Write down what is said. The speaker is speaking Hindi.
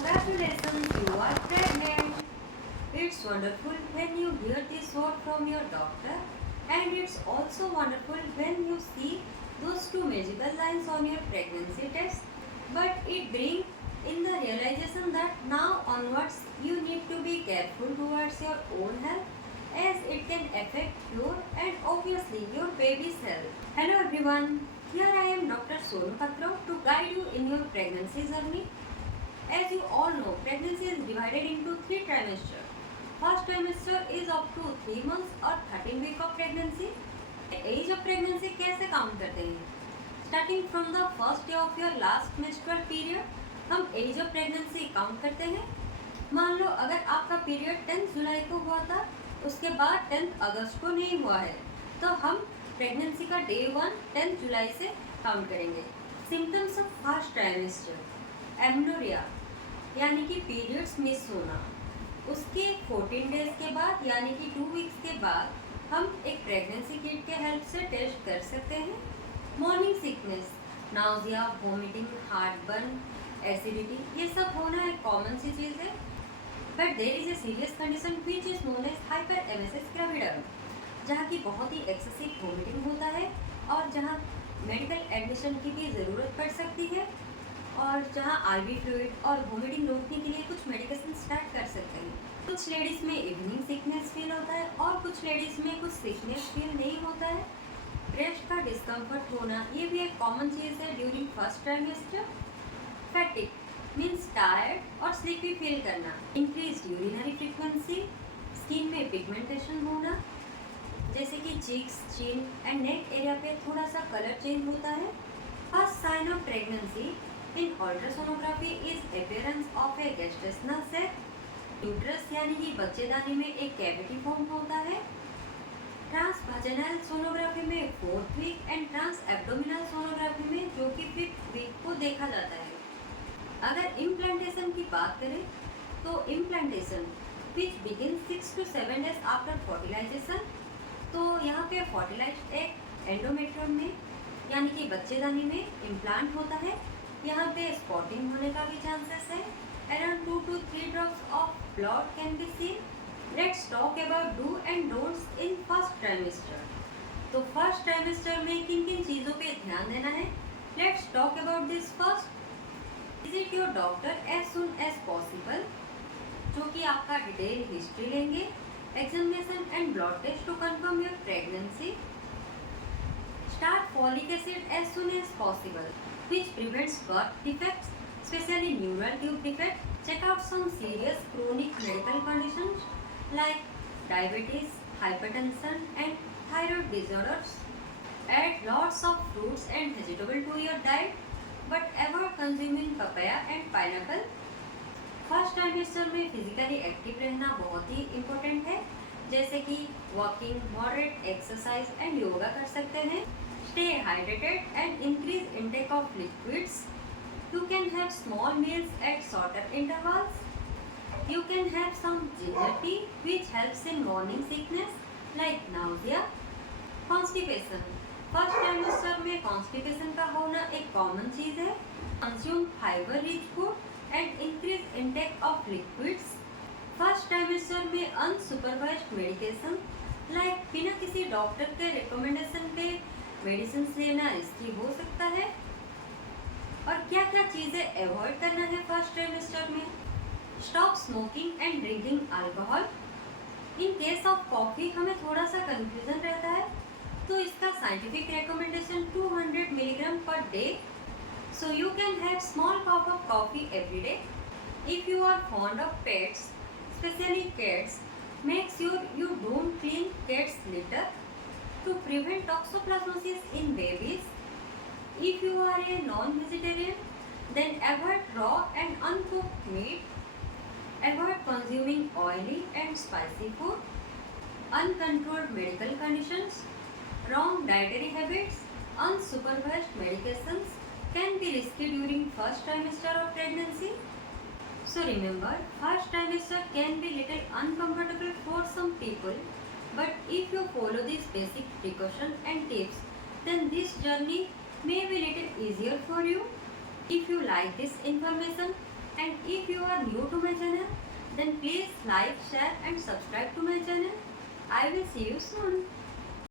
Congratulations, you are pregnant. It's wonderful when you hear this word from your doctor, and it's also wonderful when you see those two magical lines on your pregnancy test. But it brings in the realization that now onwards you need to be careful towards your own health as it can affect your and obviously your baby's health. Hello everyone, here I am Dr. Sonu Patro to guide you in your pregnancy journey. As you all know, pregnancy is divided into three trimesters. First trimester is up to 3 months और 13 week of pregnancy. Age of pregnancy कैसे काउंट करते हैं? Starting from the first day of your last menstrual period, हम एज ऑफ प्रेगनेंसी काउंट करते हैं. मान लो अगर आपका पीरियड 10 जुलाई को हुआ था, उसके बाद 10 अगस्त को नहीं हुआ है, तो हम प्रेगनेंसी का डे 1 10 जुलाई से काउंट करेंगे. Symptoms of first trimester: amenorrhoea यानी कि पीरियड्स मिस होना. उसके 14 डेज के बाद यानी कि 2 वीक्स के बाद हम एक प्रेगनेंसी किट के हेल्प से टेस्ट कर सकते हैं. Morning sickness, nausea, vomiting, heartburn, acidity, ये सब होना एक कॉमन सी चीज़ है. But there is a serious condition which is known as hyperemesis gravidarum, जहाँ की बहुत ही एक्सेसिव वोमिटिंग होता है और जहाँ मेडिकल एडमिशन की भी ज़रूरत पड़ सकती है, और जहाँ आरबी फ्लूइड और वोमिटिंग रोकने के लिए कुछ मेडिकेशन स्टार्ट कर सकते हैं. कुछ लेडीज़ में इवनिंग सिकनेस फील होता है और कुछ लेडीज़ में कुछ सिकनेस फील नहीं होता है. ब्रेस्ट का डिस्कम्फर्ट होना ये भी एक कॉमन चीज़ है during first trimester. Fatigue means tired और स्लीपी फील करना. इंक्रीज यूरिनरी फ्रीक्वेंसी, स्किन में पिगमेंटेशन होना, जैसे कि cheeks, chin and neck area पे थोड़ा सा कलर चेंज होता है. First sign of pregnancy in ultrasonography is appearance of a gestational sac. Uterus यानी कि बच्चेदानी में एक कैविटी फॉर्म होता है. ट्रांसवाजिनल सोनोग्राफी में 4th week and trans abdominal sonography में जो कि 5th वीक को देखा जाता है. अगर इम्प्लांटेशन की बात करें तो implantation which begin 6 to 7 days after fertilization. तो यहाँ पे फर्टिलाइज्ड एग एंडोमेट्रियम में यानी कि बच्चेदानी में इम्प्लांट होता है. यहाँ पे स्पॉटिंग होने का भी चांसेस है. Around 2 to 3 drops of blood can be seen. Let's talk about do and don'ts in first trimester. तो फर्स्ट ट्राइमेस्टर में किन किन चीज़ों पे ध्यान देना है? Let's talk about this first. Visit your doctor as soon as possible, जो कि आपका डिटेल हिस्ट्री लेंगे. Examination and blood test to confirm your pregnancy. Start folic acid as soon as possible, which prevents birth defects, especially neural tube defect. Check out some serious chronic medical conditions like diabetes, hypertension, and thyroid disorders. Add lots of fruits and vegetables to your diet, but avoid consuming papaya and pineapple. First trimester में फिजिकली एक्टिव रहना बहुत ही इम्पोर्टेंट है, जैसे कि walking, moderate exercise and yoga कर सकते हैं. Stay hydrated and increase intake of liquids. You can have small meals at shorter intervals. You can have some ginger tea which helps in morning sickness like nausea. Constipation. First trimester में कॉन्स्टिपेशन का होना एक कॉमन चीज़ है. Consume fiber rich food and increase intake of liquids. First trimester में अनसुपरवाइज्ड मेडिकेशन लाइक बिना किसी डॉक्टर के रिकमेंडेशन पे मेडिसिन लेना रिस्की हो सकता है. और क्या क्या चीज़ें अवॉइड करना है फर्स्ट ट्राइमेस्टर में? Stop smoking and drinking alcohol. In case of coffee हमें थोड़ा सा कंफ्यूजन रहता है, तो इसका scientific recommendation 200 milligram per day. So you can have small cup of coffee every day. If you are fond of pets, specially cats, make sure you don't clean cat's litter to prevent toxoplasmosis in babies. If you are a non-vegetarian, then avoid raw and uncooked meat. Avoid consuming oily and spicy food. Uncontrolled medical conditions, wrong dietary habits, unsupervised medications can be risky during first trimester of pregnancy. So remember, first trimester can be little uncomfortable for some people, but if you follow these basic precautions and tips, then this journey may be little easier for you. If you like this information And if you are new to my channel, then please like, share and subscribe to my channel. I will see you soon.